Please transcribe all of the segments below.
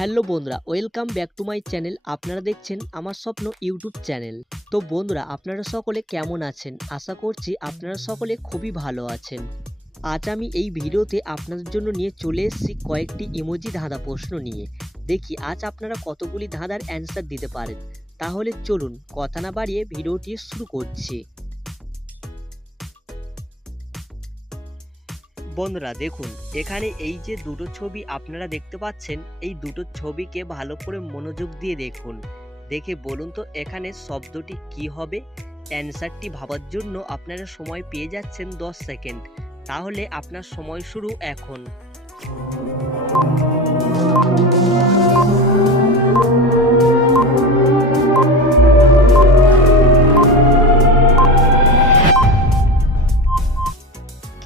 Hello বন্ধুরা, welcome back to my channel. আপনারা দেখছেন আমার স্বপ্ন ইউটিউব চ্যানেল। তো বন্ধুরা, আপনারা সকলে কেমন আছেন? আশা করছি আপনারা সকলে খুবই ভালো আছেন। আজ আমি এই ভিডিওতে আপনাদের জন্য নিয়ে চলে এসেছি কয়েকটি ইমোজি ধাঁধা প্রশ্ন নিয়ে। দেখি আজ আপনারা কতগুলি ধাঁধার অ্যান্সার দিতে পারেন। তাহলে চলুন কথা না বাড়িয়ে ভিডিওটি শুরু করছি। বন্ধুরা দেখুন, এখানে এই যে দুটো ছবি আপনারা দেখতে পাচ্ছেন, এই দুটো ছবিকে ভালো করে মনোযোগ দিয়ে দেখুন। দেখে বলুন তো এখানে শব্দটি কি হবে। অ্যান্সারটি ভাবার জন্য আপনারা সময় পেয়ে যাচ্ছেন 10 সেকেন্ড। তাহলে আপনার সময় শুরু এখন।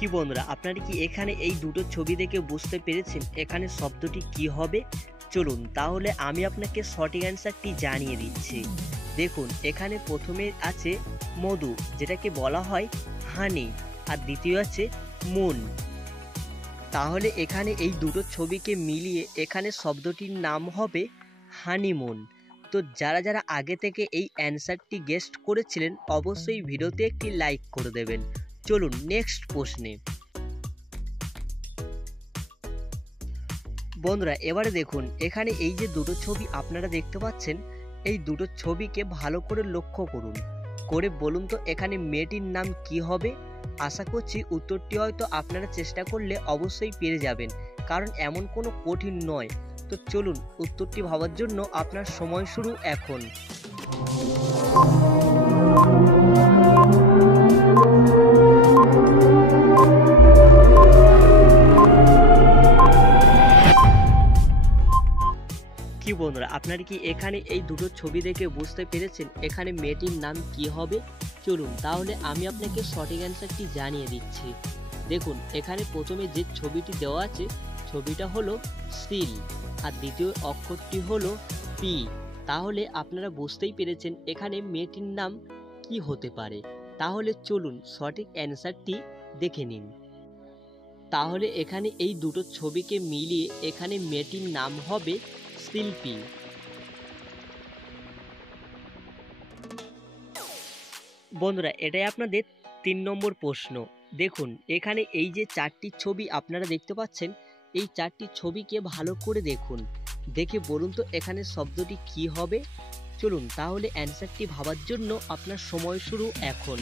কি বন্ধুরা, আপনারা কি এখানে এই দুটো ছবি দেখে বুঝতে পেরেছেন এখানে শব্দটি কি হবে? চলুন তাহলে আমি আপনাকে সঠিক অ্যান্সারটি জানিয়ে দিচ্ছি। দেখুন, এখানে প্রথমে আছে মধু, যেটাকে বলা হয় হানি, আর দ্বিতীয় আছে মুন। তাহলে এখানে এই দুটো ছবিকে মিলিয়ে এখানে শব্দটির নাম হবে হানিমুন। তো যারা যারা আগে থেকে এই অ্যান্সারটি গেস্ট করেছিলেন অবশ্যই ভিডিওতে একটি লাইক করে দেবেন। চলুন নেক্সট প্রশ্নে। বন্ধুরা এবারে দেখুন, এখানে এই যে দুটো ছবি আপনারা দেখতে পাচ্ছেন, এই দুটো ছবিকে ভালো করে লক্ষ্য করুন, করে বলুন তো এখানে মেয়েটির নাম কি হবে। আশা করছি উত্তরটি হয়তো আপনারা চেষ্টা করলে অবশ্যই পেরে যাবেন, কারণ এমন কোনো কঠিন নয়। তো চলুন উত্তরটি ভাবার জন্য আপনার সময় শুরু এখন। কি বন্ধুরা, আপনারা কি এখানে এই দুটো ছবি দেখে বুঝতে পেরেছেন এখানে মেয়েটির নাম কি হবে? চলুন তাহলে আমি আপনাকে সঠিক অ্যান্সারটি জানিয়ে দিচ্ছি। দেখুন, এখানে প্রথমে যে ছবিটি দেওয়া আছে, ছবিটা হলো সিল, আর দ্বিতীয় অক্ষরটি হলো পি। তাহলে আপনারা বুঝতেই পেরেছেন এখানে মেয়েটির নাম কি হতে পারে। তাহলে চলুন সঠিক অ্যান্সারটি দেখে নিন। তাহলে এখানে এই দুটো ছবিকে মিলিয়ে এখানে মেয়েটির নাম হবে শিল্পী। বন্ধুরা এটাই আপনাদের 3 নম্বর প্রশ্ন। দেখুন, এখানে এই যে 4টি ছবি আপনারা দেখতে পাচ্ছেন, এই 4টি ছবিকে ভালো করে দেখুন, দেখে বলুন তো এখানে শব্দটি কি হবে। চলুন তাহলে অ্যান্সারটি ভাবার জন্য আপনার সময় শুরু এখন।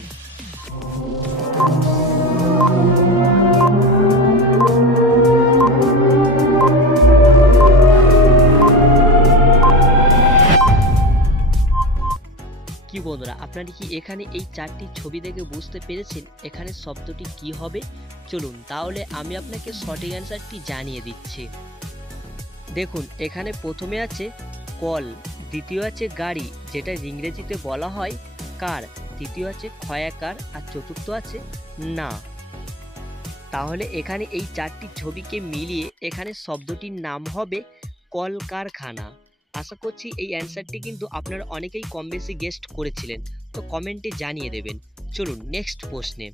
কি বন্ধুরা, আপনারা কি এখানে এই 4টি ছবি দেখে বুঝতে পেরেছেন এখানে শব্দটি কি হবে? চলুন তাহলে আমি আপনাকে সঠিক অ্যান্সারটি জানিয়ে দিচ্ছি। দেখুন, এখানে প্রথমে আছে কল, দ্বিতীয় আছে গাড়ি, যেটা ইংরেজিতে বলা হয় কার, তৃতীয় আছে ক্ষয়াকার, আর চতুর্থ আছে না। তাহলে এখানে এই 4টি ছবিকে মিলিয়ে এখানে শব্দটির নাম হবে কলকারখানা। আশা করছি এই অ্যান্সারটি কিন্তু আপনারা অনেকেই কম বেশি গেস্ট করেছিলেন, তো কমেন্টে জানিয়ে দেবেন। চলুন নেক্সট প্রশ্নে।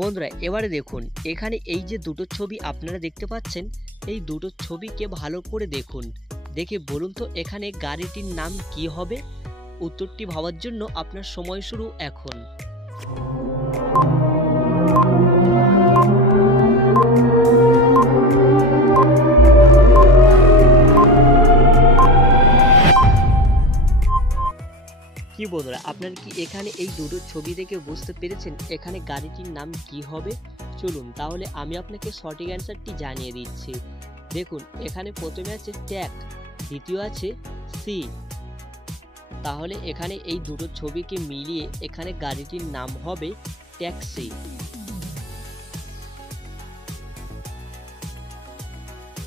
বন্ধুরা এবারে দেখুন, এখানে এই যে দুটো ছবি আপনারা দেখতে পাচ্ছেন, এই দুটো ছবিকে ভালো করে দেখুন, দেখে বলুন তো এখানে গাড়িটির নাম কি হবে। উত্তরটি ভাবার জন্য আপনার সময় শুরু এখন। কি বন্ধুরা, আপনারা কি এখানে এই দুটো ছবি দেখে বুঝতে পেরেছেন এখানে গাড়িটির নাম কি হবে? চলুন তাহলে আমি আপনাকে সঠিক অ্যান্সারটি জানিয়ে দিচ্ছি। দেখুন, এখানে প্রথমে আছে ট্যাগ, দ্বিতীয় আছে সি। তাহলে এখানে এই দুটো ছবিকে মিলিয়ে এখানে গাড়িটির নাম হবে ট্যাক্সি।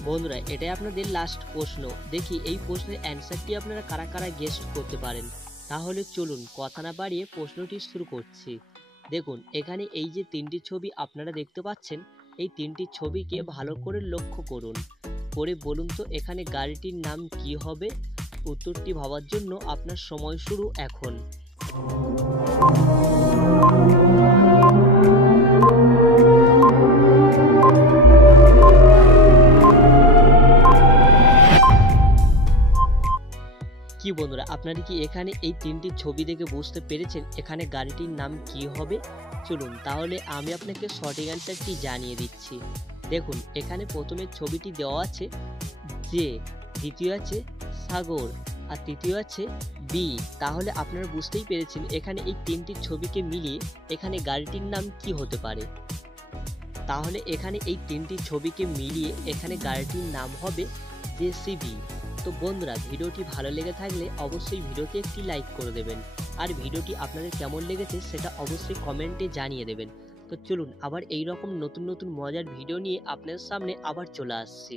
বন্ধুরা এটাই আপনাদের লাস্ট প্রশ্ন। দেখি এই প্রশ্নের অ্যান্সারটি আপনারা কারা কারা গেস্ট করতে পারেন। তাহলে চলুন কথা না বাড়িয়ে প্রশ্নটি শুরু করছি। দেখুন, এখানে এই যে 3টি ছবি আপনারা দেখতে পাচ্ছেন, এই 3টি ছবিকে ভালো করে লক্ষ্য করুন, করে বলুন তো এখানে গাড়িটির নাম কি হবে। উত্তরটি ভাবার জন্য আপনার সময় শুরু এখন। কি বন্ধুরা, আপনারা কি এখানে এই তিনটি ছবি দেখে বুঝতে পেরেছেন এখানে গাড়িটির নাম কি হবে? চলুন তাহলে আমি আপনাকে সঠিক অ্যান্সারটি জানিয়ে দিচ্ছি। দেখুন এখানে প্রথমে ছবিটি দেওয়া আছে যে, দ্বিতীয় আছে সাগর, আর তৃতীয় আছে বি। তাহলে আপনারা বুঝতেই পেরেছেন এখানে এই তিনটি ছবিকে মিলিয়ে এখানে গাড়িটির নাম কি হতে পারে। তাহলে এখানে এই তিনটি ছবিকে মিলিয়ে এখানে গাড়িটির নাম হবে জেসিবি। তো বন্ধুরা, ভিডিওটি ভালো লেগে থাকলে অবশ্যই ভিডিওতে একটি লাইক করে দেবেন, আর ভিডিওটি আপনাদের কেমন লেগেছে সেটা অবশ্যই কমেন্টে জানিয়ে দেবেন। তো চলুন আবার এই রকম নতুন নতুন মজার ভিডিও নিয়ে আপনাদের সামনে আবার চলে আসছি।